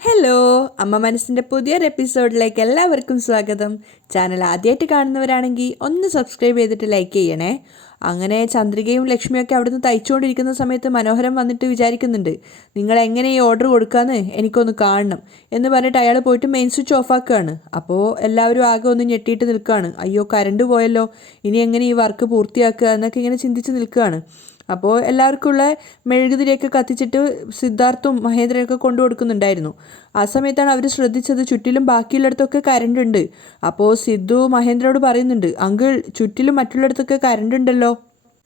Hello, അമ്മ മനസ്സിൻ്റെ പുതിയൊരു എപ്പിസോഡിലേക്ക് എല്ലാവർക്കും സ്വാഗതം. ചാനൽ ആദ്യമായിട്ട് കാണുന്നവരാണെങ്കിൽ ഒന്ന് സബ്സ്ക്രൈബ് ചെയ്തിട്ട് ലൈക്ക് ചെയ്യണേ. അങ്ങനെ ചന്ദ്രികയും ലക്ഷ്മിയൊക്കെ അവിടുന്ന് തയ്ച്ചുകൊണ്ടിരിക്കുന്ന സമയത്ത് മനോഹരം വന്നിട്ട് വിചാരിക്കുന്നുണ്ട്, നിങ്ങൾ എങ്ങനെ ഈ ഓർഡർ കൊടുക്കാമെന്ന് എനിക്കൊന്ന് കാണണം എന്ന് പറഞ്ഞിട്ട് അയാൾ പോയിട്ട് മെയിൻ സ്വിച്ച് ഓഫ് ആക്കുകയാണ്. അപ്പോൾ എല്ലാവരും ആകെ ഒന്ന് ഞെട്ടിയിട്ട് നിൽക്കുകയാണ്. അയ്യോ, കറണ്ട് പോയല്ലോ, ഇനി എങ്ങനെ ഈ വർക്ക് പൂർത്തിയാക്കുക എന്നൊക്കെ ഇങ്ങനെ ചിന്തിച്ച് നിൽക്കുകയാണ്. അപ്പോൾ എല്ലാവർക്കുമുള്ള മെഴുകുതിരിയൊക്കെ കത്തിച്ചിട്ട് സിദ്ധാർത്ഥും മഹേന്ദ്രനൊക്കെ കൊണ്ടു കൊടുക്കുന്നുണ്ടായിരുന്നു. ആ സമയത്താണ് അവർ ശ്രദ്ധിച്ചത് ചുറ്റിലും ബാക്കിയുള്ളിടത്തൊക്കെ കറണ്ട് ഉണ്ട്. അപ്പോൾ സിദ്ധു മഹേന്ദ്രനോട് പറയുന്നുണ്ട്, അങ്കിൾ ചുറ്റിലും മറ്റുള്ളിടത്തൊക്കെ കറണ്ട് ഉണ്ടല്ലോ,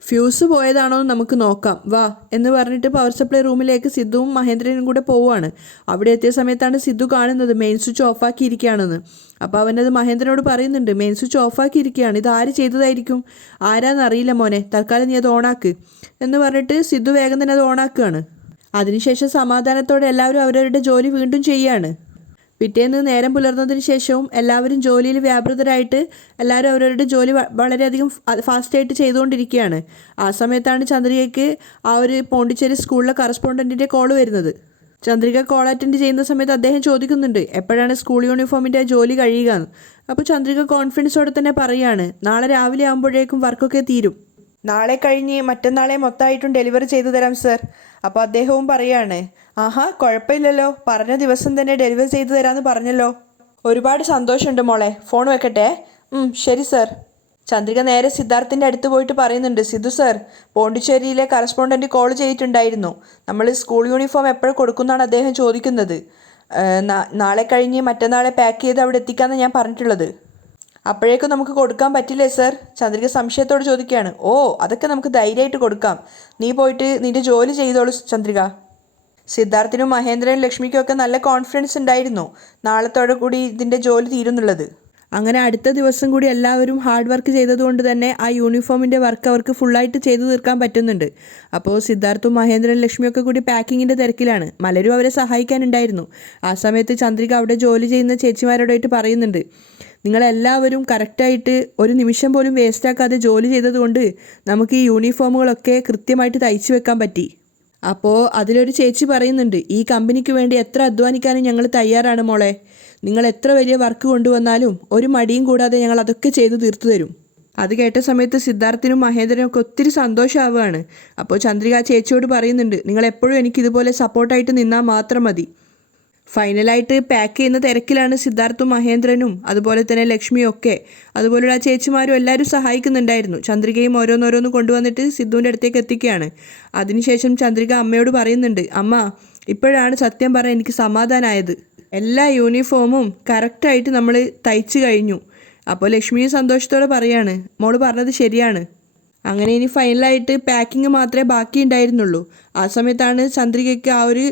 ഫ്യൂസ് പോയതാണോ എന്ന് നമുക്ക് നോക്കാം വാ എന്ന് പറഞ്ഞിട്ട് പവർ സപ്ലൈ റൂമിലേക്ക് സിദ്ധുവും മഹേന്ദ്രനും കൂടെ പോവുകയാണ്. അവിടെ എത്തിയ സമയത്താണ് സിദ്ധു കാണുന്നത് മെയിൻ സ്വിച്ച് ഓഫാക്കിയിരിക്കുകയാണെന്ന്. അപ്പോൾ അവനത് മഹേന്ദ്രനോട് പറയുന്നുണ്ട്, മെയിൻ സ്വിച്ച് ഓഫാക്കിയിരിക്കുകയാണ്, ഇത് ആര് ചെയ്തതായിരിക്കും, ആരാന്നറിയില്ല മോനെ, തൽക്കാലം നീ അത് ഓണാക്ക് എന്ന് പറഞ്ഞിട്ട് സിദ്ധു വേഗം തന്നെ അത് ഓണാക്കുകയാണ്. അതിനുശേഷം സമാധാനത്തോടെ എല്ലാവരും അവരവരുടെ ജോലി വീണ്ടും ചെയ്യുകയാണ്. പിറ്റേന്ന് നേരം പുലർന്നതിന് ശേഷവും എല്ലാവരും ജോലിയിൽ വ്യാപൃതരായിട്ട് എല്ലാവരും അവരവരുടെ ജോലി വളരെയധികം ഫാസ്റ്റായിട്ട് ചെയ്തുകൊണ്ടിരിക്കുകയാണ്. ആ സമയത്താണ് ചന്ദ്രികയ്ക്ക് ആ ഒരു പോണ്ടിച്ചേരി സ്കൂളിലെ കറസ്പോണ്ടൻറ്റിൻ്റെ കോൾ വരുന്നത്. ചന്ദ്രിക കോൾ അറ്റൻഡ് ചെയ്യുന്ന സമയത്ത് അദ്ദേഹം ചോദിക്കുന്നുണ്ട്, എപ്പോഴാണ് സ്കൂൾ യൂണിഫോമിൻ്റെ ജോലി കഴിയുക എന്ന്. അപ്പോൾ ചന്ദ്രിക കോൺഫിഡൻസോടെ തന്നെ പറയുകയാണ്, നാളെ രാവിലെ ആകുമ്പോഴേക്കും വർക്കൊക്കെ തീരും, നാളെ കഴിഞ്ഞ് മറ്റന്നാളെ മൊത്തമായിട്ടും ഡെലിവറി ചെയ്തു തരാം സർ. അപ്പോൾ അദ്ദേഹവും പറയാണ്, ആഹാ കുഴപ്പമില്ലല്ലോ, പറഞ്ഞ ദിവസം തന്നെ ഡെലിവറി ചെയ്തു തരാമെന്ന് പറഞ്ഞല്ലോ, ഒരുപാട് സന്തോഷമുണ്ട് മോളെ, ഫോൺ വെക്കട്ടെ. ശരി സർ. ചന്ദ്രിക നേരെ സിദ്ധാർത്ഥിൻ്റെ അടുത്ത് പോയിട്ട് പറയുന്നുണ്ട്, സിദ്ധു സർ, പോണ്ടിച്ചേരിയിലെ കറസ്പോണ്ടൻറ്റ് കോൾ ചെയ്തിട്ടുണ്ടായിരുന്നു, നമ്മൾ സ്കൂൾ യൂണിഫോം എപ്പോഴും കൊടുക്കുന്നതാണ് അദ്ദേഹം ചോദിക്കുന്നത്, നാളെ കഴിഞ്ഞ് മറ്റന്നാളെ പാക്ക് ചെയ്ത് അവിടെ എത്തിക്കാമെന്ന് ഞാൻ പറഞ്ഞിട്ടുള്ളത്. അപ്പോഴേക്കും നമുക്ക് കൊടുക്കാൻ പറ്റില്ലേ സർ? ചന്ദ്രിക സംശയത്തോട് ചോദിക്കുകയാണ്. ഓ, അതൊക്കെ നമുക്ക് ധൈര്യമായിട്ട് കൊടുക്കാം, നീ പോയിട്ട് നിന്റെ ജോലി ചെയ്തോളൂ ചന്ദ്രിക. സിദ്ധാർത്ഥിനും മഹേന്ദ്രനും ലക്ഷ്മിക്കും ഒക്കെ നല്ല കോൺഫിഡൻസ് ഉണ്ടായിരുന്നു നാളത്തോടെ കൂടി ഇതിൻ്റെ ജോലി തീരുന്നുള്ളത്. അങ്ങനെ അടുത്ത ദിവസം കൂടി എല്ലാവരും ഹാർഡ് വർക്ക് ചെയ്തതുകൊണ്ട് തന്നെ ആ യൂണിഫോമിൻ്റെ വർക്ക് അവർക്ക് ഫുള്ളായിട്ട് ചെയ്തു തീർക്കാൻ പറ്റുന്നുണ്ട്. അപ്പോൾ സിദ്ധാർത്ഥും മഹേന്ദ്രനും ലക്ഷ്മിയൊക്കെ കൂടി പാക്കിങ്ങിൻ്റെ തിരക്കിലാണ്. മലരും അവരെ സഹായിക്കാനുണ്ടായിരുന്നു. ആ സമയത്ത് ചന്ദ്രിക അവിടെ ജോലി ചെയ്യുന്ന ചേച്ചിമാരോടായിട്ട് പറയുന്നുണ്ട്, നിങ്ങളെല്ലാവരും കറക്റ്റായിട്ട് ഒരു നിമിഷം പോലും വേസ്റ്റാക്കാതെ ജോലി ചെയ്തതുകൊണ്ട് നമുക്ക് ഈ യൂണിഫോമുകളൊക്കെ കൃത്യമായിട്ട് തയ്ച്ചു വെക്കാൻ പറ്റി. അപ്പോൾ അതിലൊരു ചേച്ചി പറയുന്നുണ്ട്, ഈ കമ്പനിക്ക് വേണ്ടി എത്ര അധ്വാനിക്കാനും ഞങ്ങൾ തയ്യാറാണ് മോളെ, നിങ്ങൾ എത്ര വലിയ വർക്ക് കൊണ്ടുവന്നാലും ഒരു മടിയും കൂടാതെ ഞങ്ങൾ അതൊക്കെ ചെയ്തു തീർത്തു തരും. അത് കേട്ട സമയത്ത് സിദ്ധാർത്ഥിനും മഹേന്ദ്രനും ഒക്കെ ഒത്തിരി സന്തോഷമാവുകയാണ്. അപ്പോൾ ചന്ദ്രിക ചേച്ചിയോട് പറയുന്നുണ്ട്, നിങ്ങൾ എപ്പോഴും എനിക്കിതുപോലെ സപ്പോർട്ടായിട്ട് നിന്നാൽ മാത്രം മതി. ഫൈനലായിട്ട് പാക്ക് ചെയ്യുന്ന തിരക്കിലാണ് സിദ്ധാർത്ഥും മഹേന്ദ്രനും അതുപോലെ തന്നെ ലക്ഷ്മിയും ഒക്കെ, അതുപോലുള്ള ചേച്ചിമാരും എല്ലാവരും സഹായിക്കുന്നുണ്ടായിരുന്നു. ചന്ദ്രികയും ഓരോന്നോരോന്ന് കൊണ്ടുവന്നിട്ട് സിദ്ധുവിൻ്റെ അടുത്തേക്ക് എത്തിക്കുകയാണ്. അതിനുശേഷം ചന്ദ്രിക അമ്മയോട് പറയുന്നുണ്ട്, അമ്മ ഇപ്പോഴാണ് സത്യം പറഞ്ഞാൽ എനിക്ക് സമാധാനമായത്, എല്ലാ യൂണിഫോമും കറക്റ്റായിട്ട് നമ്മൾ തയ്ച്ചു കഴിഞ്ഞു. അപ്പോൾ ലക്ഷ്മിയും സന്തോഷത്തോടെ പറയാണ്, മോള് പറഞ്ഞത് ശരിയാണ്. അങ്ങനെ ഇനി ഫൈനലായിട്ട് പാക്കിങ് മാത്രമേ ബാക്കി ഉണ്ടായിരുന്നുള്ളൂ. ആ സമയത്താണ് ചന്ദ്രികയ്ക്ക് ആ ഒരു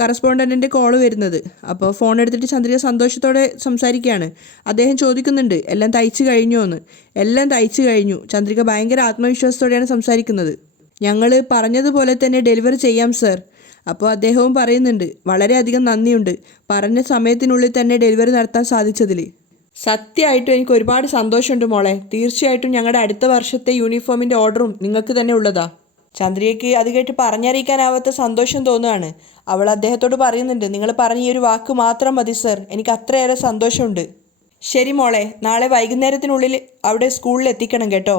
കറസ്പോണ്ടൻറ്റിൻ്റെ കോൾ വരുന്നത്. അപ്പോൾ ഫോൺ എടുത്തിട്ട് ചന്ദ്രിക സന്തോഷത്തോടെ സംസാരിക്കുകയാണ്. അദ്ദേഹം ചോദിക്കുന്നുണ്ട്, എല്ലാം തയ്ച്ചു കഴിഞ്ഞോ എന്ന്. എല്ലാം തയ്ച്ചു കഴിഞ്ഞു. ചന്ദ്രിക ഭയങ്കര ആത്മവിശ്വാസത്തോടെയാണ് സംസാരിക്കുന്നത്. ഞങ്ങൾ പറഞ്ഞതുപോലെ തന്നെ ഡെലിവറി ചെയ്യാം സർ. അപ്പോൾ അദ്ദേഹവും പറയുന്നുണ്ട്, വളരെയധികം നന്ദിയുണ്ട്, പറഞ്ഞ സമയത്തിനുള്ളിൽ തന്നെ ഡെലിവറി നടത്താൻ സാധിച്ചതിൽ. സത്യമായിട്ടും എനിക്ക് ഒരുപാട് സന്തോഷമുണ്ട് മോളെ, തീർച്ചയായിട്ടും ഞങ്ങളുടെ അടുത്ത വർഷത്തെ യൂണിഫോമിൻ്റെ ഓർഡറും നിങ്ങൾക്ക് തന്നെ ഉള്ളതാ. ചന്ദ്രികയ്ക്ക് അത് കേട്ട് പറഞ്ഞറിയിക്കാനാവാത്ത സന്തോഷം തോന്നുകയാണ്. അവൾ അദ്ദേഹത്തോട് പറയുന്നുണ്ട്, നിങ്ങൾ പറഞ്ഞ ഈ ഒരു വാക്ക് മാത്രം മതി സർ, എനിക്ക് അത്രയേറെ സന്തോഷമുണ്ട്. ശരി മോളെ, നാളെ വൈകുന്നേരത്തിനുള്ളിൽ അവിടെ സ്കൂളിൽ എത്തിക്കണം കേട്ടോ.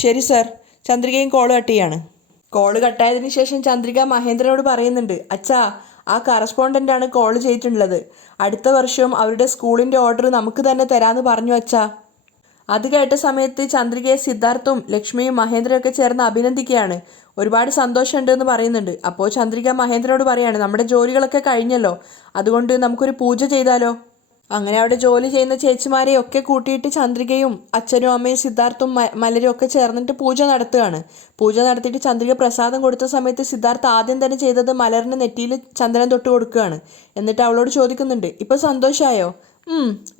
ശരി സർ. ചന്ദ്രികയും കോൾ കട്ട് ചെയ്യാണ്. കോള് കട്ടായതിനു ശേഷം ചന്ദ്രിക മഹേന്ദ്രനോട് പറയുന്നുണ്ട്, അച്ഛാ, ആ കറസ്പോണ്ടൻ്റാണ് കോൾ ചെയ്തിട്ടുള്ളത്, അടുത്ത വർഷവും അവരുടെ സ്കൂളിൻ്റെ ഓർഡർ നമുക്ക് തന്നെ തരാമെന്ന് പറഞ്ഞു അച്ഛാ. അത് കേട്ട സമയത്ത് ചന്ദ്രികയെ സിദ്ധാർത്ഥും ലക്ഷ്മിയും മഹേന്ദ്രയൊക്കെ ചേർന്ന് അഭിനന്ദിക്കുകയാണ്. ഒരുപാട് സന്തോഷമുണ്ട് എന്ന് പറയുന്നുണ്ട്. അപ്പോൾ ചന്ദ്രിക മഹേന്ദ്രനോട് പറയാണ്, നമ്മുടെ ജോലികളൊക്കെ കഴിഞ്ഞല്ലോ, അതുകൊണ്ട് നമുക്കൊരു പൂജ ചെയ്താലോ. അങ്ങനെ അവിടെ ജോലി ചെയ്യുന്ന ചേച്ചിമാരെ ഒക്കെ കൂട്ടിയിട്ട് ചന്ദ്രികയും അച്ഛനും അമ്മയും സിദ്ധാർത്ഥും മലരും ഒക്കെ ചേർന്നിട്ട് പൂജ നടത്തുകയാണ്. പൂജ നടത്തിയിട്ട് ചന്ദ്രിക പ്രസാദം കൊടുത്ത സമയത്ത് സിദ്ധാർത്ഥ് ആദ്യം തന്നെ ചെയ്തത് മലറിൻ്റെ നെറ്റിയിൽ ചന്ദനം തൊട്ട് കൊടുക്കുകയാണ്. എന്നിട്ട് അവളോട് ചോദിക്കുന്നുണ്ട്, ഇപ്പോൾ സന്തോഷമായോ?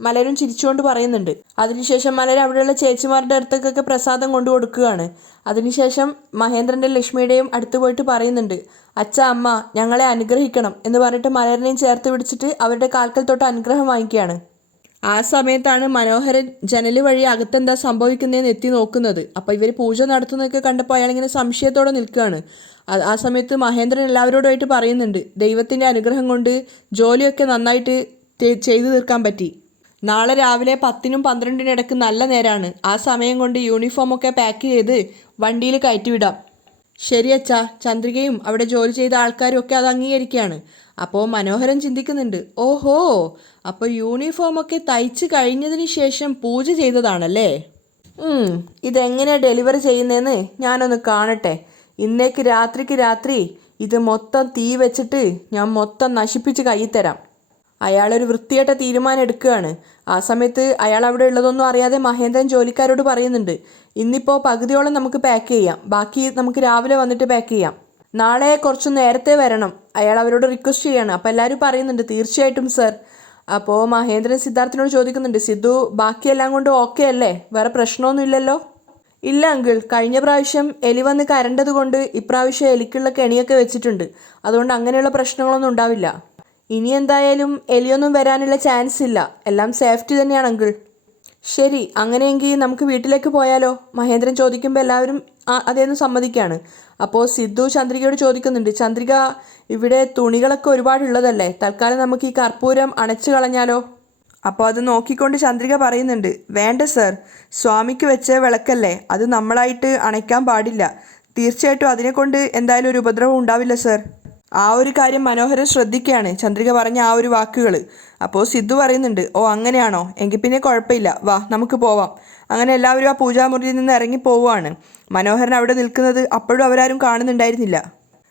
മലരും ചിരിച്ചുകൊണ്ട് പറയുന്നുണ്ട്. അതിനുശേഷം മലർ അവിടെയുള്ള ചേച്ചിമാരുടെ അടുത്തേക്കൊക്കെ പ്രസാദം കൊണ്ടു കൊടുക്കുകയാണ്. അതിനുശേഷം മഹേന്ദ്രൻ്റെ ലക്ഷ്മിയുടെയും അടുത്ത് പോയിട്ട് പറയുന്നുണ്ട്, അച്ഛ അമ്മ ഞങ്ങളെ അനുഗ്രഹിക്കണം എന്ന് പറഞ്ഞിട്ട് മലറിനെയും ചേർത്ത് പിടിച്ചിട്ട് അവരുടെ കാൽക്കൽ തൊട്ട് അനുഗ്രഹം വാങ്ങിക്കുകയാണ്. ആ സമയത്താണ് മനോഹരൻ ജനൽ വഴി അകത്തെന്താ സംഭവിക്കുന്നതെന്ന് എത്തി നോക്കുന്നത്. അപ്പോൾ ഇവർ പൂജ നടത്തുന്നതൊക്കെ കണ്ടപ്പോൾ അയാളിങ്ങനെ സംശയത്തോടെ നിൽക്കുകയാണ്. ആ സമയത്ത് മഹേന്ദ്രൻ എല്ലാവരോടുമായിട്ട് പറയുന്നുണ്ട്, ദൈവത്തിൻ്റെ അനുഗ്രഹം കൊണ്ട് ജോലിയൊക്കെ നന്നായിട്ട് ചെയ്തു തീർക്കാൻ പറ്റി. നാളെ രാവിലെ 10നും 12നും ഇടയ്ക്ക് നല്ല നേരമാണ്. ആ സമയം കൊണ്ട് യൂണിഫോമൊക്കെ പാക്ക് ചെയ്ത് വണ്ടിയിൽ കയറ്റിവിടാം. ശരി അച്ഛാ. ചന്ദ്രികയും അവിടെ ജോലി ചെയ്ത ആൾക്കാരും ഒക്കെ അത് അംഗീകരിക്കുകയാണ്. അപ്പോൾ മനോഹരൻ ചിന്തിക്കുന്നുണ്ട്, ഓഹോ, അപ്പോൾ യൂണിഫോമൊക്കെ തയ്ച്ച് കഴിഞ്ഞതിന് ശേഷം പൂജ ചെയ്തതാണല്ലേ. ഇതെങ്ങനെയാണ് ഡെലിവറി ചെയ്യുന്നതെന്ന് ഞാനൊന്ന് കാണട്ടെ. ഇന്നേക്ക് രാത്രിക്ക് രാത്രി ഇത് മൊത്തം തീ വെച്ചിട്ട് ഞാൻ മൊത്തം നശിപ്പിച്ച് കയ്യിൽ തരാം. അയാളൊരു വൃത്തിയായിട്ട തീരുമാനം എടുക്കുകയാണ്. ആ സമയത്ത് അയാൾ അവിടെ ഉള്ളതൊന്നും അറിയാതെ മഹേന്ദ്രൻ ജോലിക്കാരോട് പറയുന്നുണ്ട്, ഇന്നിപ്പോൾ പകുതിയോളം നമുക്ക് പാക്ക് ചെയ്യാം, ബാക്കി നമുക്ക് രാവിലെ വന്നിട്ട് പാക്ക് ചെയ്യാം. നാളെ കുറച്ച് നേരത്തെ വരണം. അയാൾ അവരോട് റിക്വസ്റ്റ് ചെയ്യാണ്. അപ്പോൾ എല്ലാവരും പറയുന്നുണ്ട്, തീർച്ചയായിട്ടും സർ. അപ്പോൾ മഹേന്ദ്രൻ സിദ്ധാർത്ഥിനോട് ചോദിക്കുന്നുണ്ട്, സിദ്ധു ബാക്കിയെല്ലാം കൊണ്ട് ഓക്കെ അല്ലേ? വേറെ പ്രശ്നമൊന്നും ഇല്ലല്ലോ? ഇല്ല അങ്കിൾ, കഴിഞ്ഞ പ്രാവശ്യം എലി വന്ന് കരണ്ടത് കൊണ്ട് ഇപ്രാവശ്യം എലിക്കുള്ള കെണിയൊക്കെ വെച്ചിട്ടുണ്ട്. അതുകൊണ്ട് അങ്ങനെയുള്ള പ്രശ്നങ്ങളൊന്നും ഉണ്ടാവില്ല. ഇനി എന്തായാലും എലിയൊന്നും വരാനുള്ള ചാൻസ് ഇല്ല. എല്ലാം സേഫ്റ്റി തന്നെയാണ് അങ്കിൾ. ശരി, അങ്ങനെയെങ്കിൽ നമുക്ക് വീട്ടിലേക്ക് പോയാലോ? മഹേന്ദ്രൻ ചോദിക്കുമ്പോൾ എല്ലാവരും അതേന്ന് സമ്മതിക്കുകയാണ്. അപ്പോൾ സിദ്ധു ചന്ദ്രികയോട് ചോദിക്കുന്നുണ്ട്, ചന്ദ്രിക, ഇവിടെ തുണികളൊക്കെ ഒരുപാടുള്ളതല്ലേ, തൽക്കാലം നമുക്ക് ഈ കർപ്പൂരം അണച്ചു കളഞ്ഞാലോ? അപ്പോൾ അത് നോക്കിക്കൊണ്ട് ചന്ദ്രിക പറയുന്നുണ്ട്, വേണ്ട സർ, സ്വാമിക്ക് വെച്ച വിളക്കല്ലേ, അത് നമ്മളായിട്ട് അണയ്ക്കാൻ പാടില്ല. തീർച്ചയായിട്ടും അതിനെക്കൊണ്ട് എന്തായാലും ഒരു ഉപദ്രവം ഉണ്ടാവില്ല സർ. ആ ഒരു കാര്യം മനോഹരൻ ശ്രദ്ധിക്കുകയാണ്, ചന്ദ്രിക പറഞ്ഞ ആ ഒരു വാക്കുകൾ. അപ്പോൾ സിദ്ധു പറയുന്നുണ്ട്, ഓ അങ്ങനെയാണോ, എങ്കിൽ പിന്നെ കുഴപ്പമില്ല, വാ നമുക്ക് പോവാം. അങ്ങനെ എല്ലാവരും ആ പൂജാമുറിയിൽ നിന്ന് ഇറങ്ങി പോവുകയാണ്. മനോഹരൻ അവിടെ നിൽക്കുന്നത് അപ്പോഴും അവരാരും കാണുന്നുണ്ടായിരുന്നില്ല.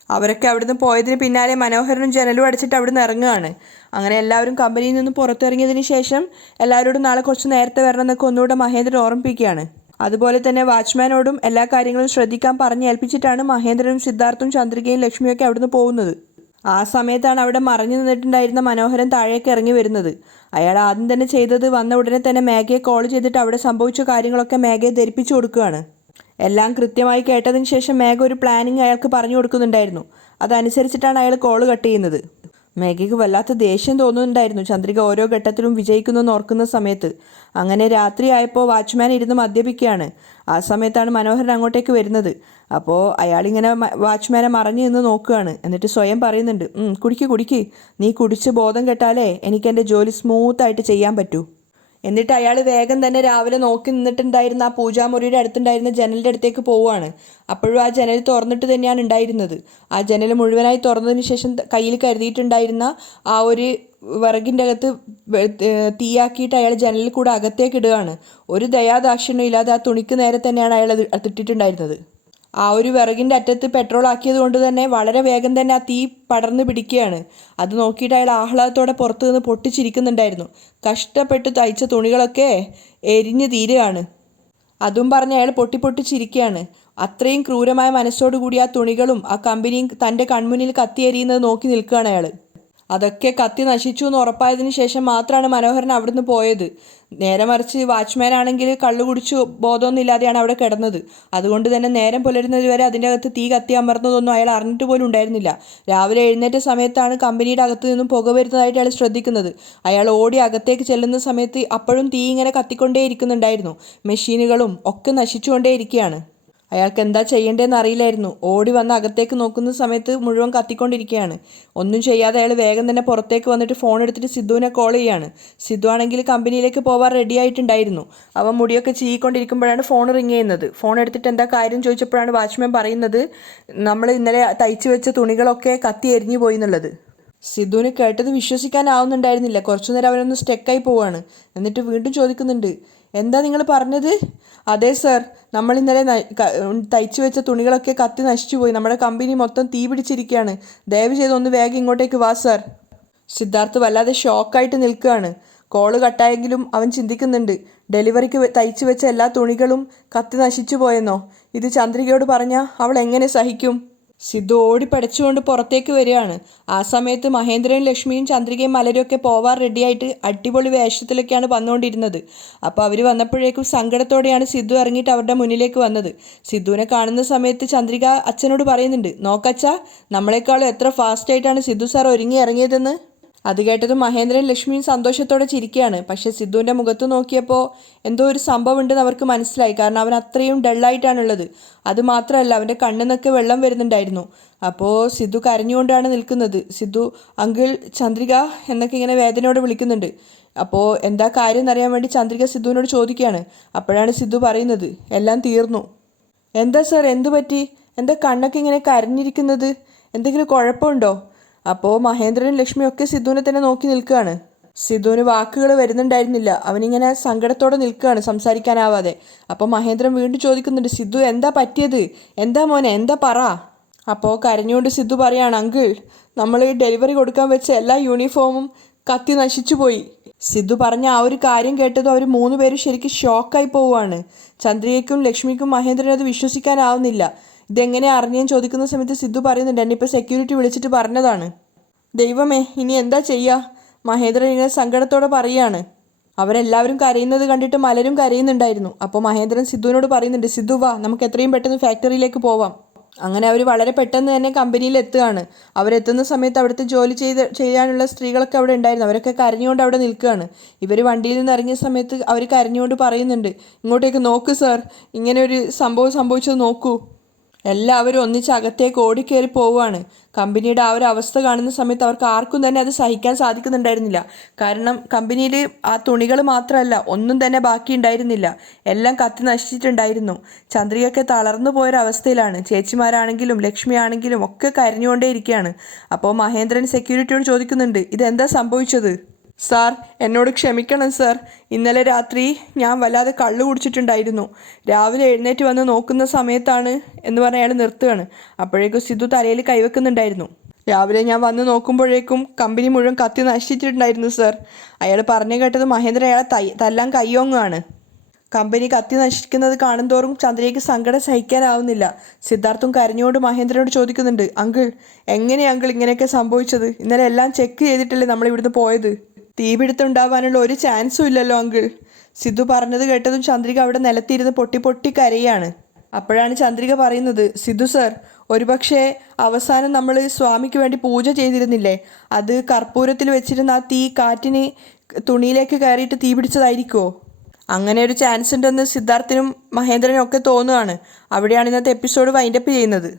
അവരൊക്കെ അവിടുന്ന് പോയതിന് പിന്നാലെ മനോഹരനും ജനലും അടച്ചിട്ട് അവിടുന്ന് ഇറങ്ങുകയാണ്. അങ്ങനെ എല്ലാവരും കമ്പനിയിൽ നിന്ന് പുറത്തിറങ്ങിയതിന് ശേഷം എല്ലാവരോടും നാളെ കുറച്ച് നേരത്തെ വരണം എന്നൊക്കെ ഒന്നുകൂടെ മഹേന്ദ്രൻ ഓർമ്മിപ്പിക്കുകയാണ്. അതുപോലെ തന്നെ വാച്ച്മാനോടും എല്ലാ കാര്യങ്ങളും ശ്രദ്ധിക്കാൻ പറഞ്ഞേൽപ്പിച്ചിട്ടാണ് മഹേന്ദ്രനും സിദ്ധാർത്ഥും ചന്ദ്രികയും ലക്ഷ്മിയൊക്കെ അവിടുന്ന് പോകുന്നത്. ആ സമയത്താണ് അവിടെ മറഞ്ഞു നിന്നിട്ടുണ്ടായിരുന്ന മനോഹരൻ താഴേക്ക് ഇറങ്ങി വരുന്നത്. അയാൾ ആദ്യം തന്നെ ചെയ്തത് വന്ന ഉടനെ തന്നെ മേഘയെ കോൾ ചെയ്തിട്ട് അവിടെ സംഭവിച്ച കാര്യങ്ങളൊക്കെ മേഘയെ ധരിപ്പിച്ചു കൊടുക്കുകയാണ്. എല്ലാം കൃത്യമായി കേട്ടതിന് ശേഷം മേഘ ഒരു പ്ലാനിങ് അയാൾക്ക് പറഞ്ഞു കൊടുക്കുന്നുണ്ടായിരുന്നു. അതനുസരിച്ചിട്ടാണ് അയാൾ കോൾ കട്ട് ചെയ്യുന്നത്. മേഘയ്ക്ക് വല്ലാത്ത ദേഷ്യം തോന്നുന്നുണ്ടായിരുന്നു ചന്ദ്രിക ഓരോ ഘട്ടത്തിലും വിജയിക്കുന്നെന്ന് ഓർക്കുന്ന സമയത്ത്. അങ്ങനെ രാത്രിയായപ്പോൾ വാച്ച്മാൻ ഇരുന്ന് മദ്യപിക്കുകയാണ്. ആ സമയത്താണ് മനോഹരൻ അങ്ങോട്ടേക്ക് വരുന്നത്. അപ്പോൾ അയാളിങ്ങനെ വാച്ച്മാനെ മറഞ്ഞു നിന്ന് നോക്കുകയാണ്. എന്നിട്ട് സ്വയം പറയുന്നുണ്ട്, കുടിക്ക്, നീ കുടിച്ച് ബോധം കെട്ടാലേ എനിക്ക് എൻ്റെ ജോലി സ്മൂത്തായിട്ട് ചെയ്യാൻ പറ്റൂ. എന്നിട്ട് അയാൾ വേഗം തന്നെ രാവിലെ നോക്കി നിന്നിട്ടുണ്ടായിരുന്ന ആ പൂജാമുറിയുടെ അടുത്തുണ്ടായിരുന്ന ജനലിൻ്റെ അടുത്തേക്ക് പോവുകയാണ്. അപ്പോഴും ആ ജനൽ തുറന്നിട്ട് തന്നെയാണ് ഉണ്ടായിരുന്നത്. ആ ജനൽ മുഴുവനായി തുറന്നതിന് ശേഷം കയ്യിൽ കരുതിയിട്ടുണ്ടായിരുന്ന ആ ഒരു വിറകിൻ്റെ അകത്ത് തീയാക്കിയിട്ട് അയാൾ ജനലിൽ കൂടെ അകത്തേക്ക് ഇടുകയാണ്. ഒരു ദയാദാക്ഷിണ്യം ഇല്ലാതെ ആ തുണിക്ക് നേരെ തന്നെയാണ് അയാൾ അത് ഇട്ടിട്ടുണ്ടായിരുന്നത്. ആ ഒരു വിറകിൻ്റെ അറ്റത്ത് പെട്രോൾ ആക്കിയത് കൊണ്ട് തന്നെ വളരെ വേഗം തന്നെ ആ തീ പടർന്ന് പിടിക്കുകയാണ്. അത് നോക്കിയിട്ട് അയാൾ ആഹ്ലാദത്തോടെ പുറത്തു നിന്ന് പൊട്ടിച്ചിരിക്കുന്നുണ്ടായിരുന്നു. കഷ്ടപ്പെട്ട് തയ്ച്ച തുണികളൊക്കെ എരിഞ്ഞ് തീരുകയാണ്. അതും പറഞ്ഞ് അയാൾ പൊട്ടിച്ചിരിക്കുകയാണ്. അത്രയും ക്രൂരമായ മനസ്സോടുകൂടി ആ തുണികളും ആ കമ്പനിയും തൻ്റെ കൺമുന്നിൽ കത്തിയെരിയുന്നത് നോക്കി നിൽക്കുകയാണ് അയാൾ. അതൊക്കെ കത്തി നശിച്ചു എന്ന് ഉറപ്പായതിനു ശേഷം മാത്രമാണ് മനോഹരൻ അവിടുന്ന് പോയത്. നേരെ മറിച്ച് വാച്ച്മാൻ ആണെങ്കിൽ കള്ളു കുടിച്ചു ബോധമൊന്നുമില്ലാതെയാണ് അവിടെ കിടന്നത്. അതുകൊണ്ട് തന്നെ നേരം പുലരുന്നത് വരെ അതിൻ്റെ അകത്ത് തീ കത്തി അമർന്നതൊന്നും അയാൾ അറിഞ്ഞിട്ട് പോലും ഉണ്ടായിരുന്നില്ല. രാവിലെ എഴുന്നേറ്റ സമയത്താണ് കമ്പനിയുടെ അകത്ത് നിന്നും പുക വരുന്നതായിട്ട് അയാൾ ശ്രദ്ധിക്കുന്നത്. അയാൾ ഓടി അകത്തേക്ക് ചെല്ലുന്ന സമയത്ത് അപ്പോഴും തീ ഇങ്ങനെ കത്തിക്കൊണ്ടേയിരിക്കുന്നുണ്ടായിരുന്നു. മെഷീനുകളും ഒക്കെ നശിച്ചുകൊണ്ടേയിരിക്കുകയാണ്. അയാൾക്ക് എന്താ ചെയ്യേണ്ടതെന്ന് അറിയില്ലായിരുന്നു. ഓടി വന്ന് അകത്തേക്ക് നോക്കുന്ന സമയത്ത് മുഴുവൻ കത്തിക്കൊണ്ടിരിക്കുകയാണ്. ഒന്നും ചെയ്യാതെ അയാൾ വേഗം തന്നെ പുറത്തേക്ക് വന്നിട്ട് ഫോൺ എടുത്തിട്ട് സിദ്ധുവിനെ കോൾ ചെയ്യാണ്. സിദ്ധു ആണെങ്കിൽ കമ്പനിയിലേക്ക് പോകാൻ റെഡി ആയിട്ടുണ്ടായിരുന്നു. അവൻ മുടിയൊക്കെ ചീകൊണ്ടിരിക്കുമ്പോഴാണ് ഫോൺ റിങ് ചെയ്യുന്നത്. ഫോൺ എടുത്തിട്ട് എന്താ കാര്യം ചോദിച്ചപ്പോഴാണ് വാച്ച്മാൻ പറയുന്നത്, നമ്മൾ ഇന്നലെ തയ്ച്ചു വെച്ച തുണികളൊക്കെ കത്തി എരിഞ്ഞു പോയി എന്നുള്ളത്. സിദ്ധുവിന് കേട്ടത് വിശ്വസിക്കാനാവുന്നുണ്ടായിരുന്നില്ല. കുറച്ചു നേരം അവനൊന്ന് സ്റ്റെക്കായി പോവാണ്. എന്നിട്ട് വീണ്ടും ചോദിക്കുന്നുണ്ട്, എന്താ നിങ്ങൾ പറഞ്ഞത്? അതെ സർ, നമ്മൾ ഇന്നലെ തയ്ച്ചു വെച്ച തുണികളൊക്കെ കത്തി നശിച്ചു പോയി. നമ്മുടെ കമ്പനി മൊത്തം തീ പിടിച്ചിരിക്കുകയാണ്. ദയവ് ചെയ്ത് ഒന്ന് വേഗം ഇങ്ങോട്ടേക്ക് വാ സർ. സിദ്ധാർത്ഥ് വല്ലാതെ ഷോക്കായിട്ട് നിൽക്കുകയാണ്. കോള് കട്ടായെങ്കിലും അവൻ ചിന്തിക്കുന്നുണ്ട്, ഡെലിവറിക്ക് തയ്ച്ചു വെച്ച എല്ലാ തുണികളും കത്തി നശിച്ചു പോയെന്നോ? ഇത് ചന്ദ്രികയോട് പറഞ്ഞാൽ അവൾ എങ്ങനെ സഹിക്കും? സിദ്ധു ഓടി പടച്ചുകൊണ്ട് പുറത്തേക്ക് വരികയാണ്. ആ സമയത്ത് മഹേന്ദ്രനും ലക്ഷ്മിയും ചന്ദ്രികയും മലരൊക്കെ പോവാൻ റെഡിയായിട്ട് അടിപൊളി വേഷത്തിലൊക്കെയാണ് വന്നുകൊണ്ടിരുന്നത്. അപ്പോൾ അവർ വന്നപ്പോഴേക്കും സങ്കടത്തോടെയാണ് സിദ്ധു ഇറങ്ങിയിട്ട് അവരുടെ മുന്നിലേക്ക് വന്നത്. സിദ്ധുവിനെ കാണുന്ന സമയത്ത് ചന്ദ്രിക അച്ഛനോട് പറയുന്നുണ്ട്, നോക്കച്ചാ, നമ്മളെക്കാളും എത്ര ഫാസ്റ്റായിട്ടാണ് സിദ്ധു സാർ ഒരുങ്ങി ഇറങ്ങിയതെന്ന്. അത് കേട്ടതും മഹേന്ദ്രൻ ലക്ഷ്മിയും സന്തോഷത്തോടെ ചിരിക്കുകയാണ്. പക്ഷേ സിദ്ധുവിൻ്റെ മുഖത്ത് നോക്കിയപ്പോൾ എന്തോ ഒരു സംഭവം ഉണ്ടെന്ന് അവർക്ക് മനസ്സിലായി. കാരണം അവൻ അത്രയും ഡള്ളായിട്ടാണുള്ളത്. അതുമാത്രമല്ല, അവൻ്റെ കണ്ണിൽ വെള്ളം വരുന്നുണ്ടായിരുന്നു. അപ്പോൾ സിദ്ധു കരഞ്ഞുകൊണ്ടാണ് നിൽക്കുന്നത്. സിദ്ധു അങ്കിൾ, ചന്ദ്രിക എന്നൊക്കെ ഇങ്ങനെ വേദനയോടെ വിളിക്കുന്നുണ്ട്. അപ്പോൾ എന്താ കാര്യം എന്നറിയാൻ വേണ്ടി ചന്ദ്രിക സിദ്ധുവിനോട് ചോദിക്കുകയാണ്. അപ്പോഴാണ് സിദ്ധു പറയുന്നത്, എല്ലാം തീർന്നു. എന്താ സാർ, എന്തു പറ്റി? എന്താ കണ്ണൊക്കെ ഇങ്ങനെ കരഞ്ഞിരിക്കുന്നത്? എന്തെങ്കിലും കുഴപ്പമുണ്ടോ? അപ്പോൾ മഹേന്ദ്രനും ലക്ഷ്മിയും ഒക്കെ സിദ്ധുവിനെ തന്നെ നോക്കി നിൽക്കുകയാണ്. സിദ്ധുവിന് വാക്കുകൾ വരുന്നുണ്ടായിരുന്നില്ല. അവനിങ്ങനെ സങ്കടത്തോടെ നിൽക്കുകയാണ്, സംസാരിക്കാനാവാതെ. അപ്പോൾ മഹേന്ദ്രൻ വീണ്ടും ചോദിക്കുന്നുണ്ട്, സിദ്ധു എന്താ പറ്റിയത്? എന്താ മോനെ, എന്താ പറ? അപ്പോൾ കരഞ്ഞുകൊണ്ട് സിദ്ധു പറയാണ്, അങ്കിൾ, നമ്മൾ ഡെലിവറി കൊടുക്കാൻ വെച്ച എല്ലാ യൂണിഫോമും കത്തി നശിച്ചു പോയി. സിദ്ധു പറഞ്ഞ ആ ഒരു കാര്യം കേട്ടതും അവർ 3 പേരും ശരിക്കും ഷോക്കായി പോവുകയാണ്. ചന്ദ്രികയ്ക്കും ലക്ഷ്മിക്കും മഹേന്ദ്രനും അത് വിശ്വസിക്കാനാവുന്നില്ല. ഇതെങ്ങനെ അറിഞ്ഞെന്ന് ചോദിക്കുന്ന സമയത്ത് സിദ്ധു പറയുന്നുണ്ട്, എന്നെ ഇപ്പോൾ സെക്യൂരിറ്റി വിളിച്ചിട്ട് പറഞ്ഞതാണ്. ദൈവമേ, ഇനി എന്താ ചെയ്യുക? മഹേന്ദ്രൻ ഇങ്ങനെ സങ്കടത്തോടെ പറയുകയാണ്. അവരെല്ലാവരും കരയുന്നത് കണ്ടിട്ട് മലരും കരയുന്നുണ്ടായിരുന്നു. അപ്പോൾ മഹേന്ദ്രൻ സിദ്ധുവിനോട് പറയുന്നുണ്ട്, സിദ്ധു വാ, നമുക്ക് എത്രയും പെട്ടെന്ന് ഫാക്ടറിയിലേക്ക് പോവാം. അങ്ങനെ അവർ വളരെ പെട്ടെന്ന് തന്നെ കമ്പനിയിൽ എത്തുകയാണ്. അവരെത്തുന്ന സമയത്ത് അവിടുത്തെ ജോലി ചെയ്യാനുള്ള സ്ത്രീകളൊക്കെ അവിടെ ഉണ്ടായിരുന്നു. അവരൊക്കെ കരഞ്ഞുകൊണ്ട് അവിടെ നിൽക്കുകയാണ്. ഇവർ വണ്ടിയിൽ നിന്ന് ഇറങ്ങിയ സമയത്ത് അവർ കരഞ്ഞുകൊണ്ട് പറയുന്നുണ്ട്, ഇങ്ങോട്ടേക്ക് നോക്ക് സാർ, ഇങ്ങനെ ഒരു സംഭവം സംഭവിച്ചത് നോക്കൂ. എല്ലാവരും ഒന്നിച്ച് അകത്തേക്ക് ഓടിക്കയറി പോവുകയാണ്. കമ്പനിയുടെ ആ ഒരു അവസ്ഥ കാണുന്ന സമയത്ത് അവർക്ക് ആർക്കും തന്നെ അത് സഹിക്കാൻ സാധിക്കുന്നുണ്ടായിരുന്നില്ല. കാരണം കമ്പനിയിൽ ആ തുണികൾ മാത്രമല്ല, ഒന്നും തന്നെ ബാക്കി ഉണ്ടായിരുന്നില്ല. എല്ലാം കത്തി നശിച്ചിട്ടുണ്ടായിരുന്നു. ചന്ദ്രികയൊക്കെ തളർന്നു പോയൊരവസ്ഥയിലാണ്. ചേച്ചിമാരാണെങ്കിലും ലക്ഷ്മി ആണെങ്കിലും ഒക്കെ കരഞ്ഞുകൊണ്ടേയിരിക്കുകയാണ്. അപ്പോൾ മഹേന്ദ്രൻ സെക്യൂരിറ്റിയോട് ചോദിക്കുന്നുണ്ട്, ഇതെന്താ സംഭവിച്ചത്? സാർ, എന്നോട് ക്ഷമിക്കണം സാർ. ഇന്നലെ രാത്രി ഞാൻ വല്ലാതെ കള്ളു കുടിച്ചിട്ടുണ്ടായിരുന്നു. രാവിലെ എഴുന്നേറ്റ് വന്ന് നോക്കുന്ന സമയത്താണ് എന്ന് പറഞ്ഞ് അയാൾ നിർത്തുകയാണ്. അപ്പോഴേക്കും സിദ്ധു തലയിൽ കൈവെക്കുന്നുണ്ടായിരുന്നു. രാവിലെ ഞാൻ വന്ന് നോക്കുമ്പോഴേക്കും കമ്പനി മുഴുവൻ കത്തി നശിച്ചിട്ടുണ്ടായിരുന്നു സാർ. അയാൾ പറഞ്ഞു കേട്ടത് മഹേന്ദ്രൻ അയാളെ തല്ലാൻ കയ്യോങ്ങുകയാണ്. കമ്പനി കത്തി നശിക്കുന്നത് കാണുന്തോറും ചന്ദ്രയ്ക്ക് സങ്കടം സഹിക്കാനാവുന്നില്ല. സിദ്ധാർത്ഥും കരഞ്ഞുകൊണ്ട് മഹേന്ദ്രനോട് ചോദിക്കുന്നുണ്ട്, അങ്കിൾ, എങ്ങനെയാണ് അങ്കിൾ ഇങ്ങനെയൊക്കെ സംഭവിച്ചത്? ഇന്നലെ എല്ലാം ചെക്ക് ചെയ്തിട്ടല്ലേ നമ്മൾ ഇവിടുന്ന് പോയത്. തീപിടുത്തം ഉണ്ടാവാനുള്ള ഒരു ചാൻസും ഇല്ലല്ലോ അങ്കിൾ. സിദ്ധു പറഞ്ഞത് കേട്ടതും ചന്ദ്രിക അവിടെ നിലത്തിരുന്ന് പൊട്ടി പൊട്ടി കരയാണ്. അപ്പോഴാണ് ചന്ദ്രിക പറയുന്നത്, സിദ്ധു സർ, ഒരുപക്ഷെ അവസാനം നമ്മൾ സ്വാമിക്ക് വേണ്ടി പൂജ ചെയ്തിരുന്നില്ലേ, അത് കർപ്പൂരത്തിൽ വെച്ചിരുന്ന ആ തീ കാറ്റിന് തുണിയിലേക്ക് കയറിയിട്ട് തീ പിടിച്ചതായിരിക്കുമോ? അങ്ങനെ ഒരു ചാൻസ് ഉണ്ടെന്ന് സിദ്ധാർത്ഥിനും മഹേന്ദ്രനും ഒക്കെ തോന്നുകയാണ്. അവിടെയാണ് ഇന്നത്തെ എപ്പിസോഡ് വൈൻഡപ്പ് ചെയ്യുന്നത്.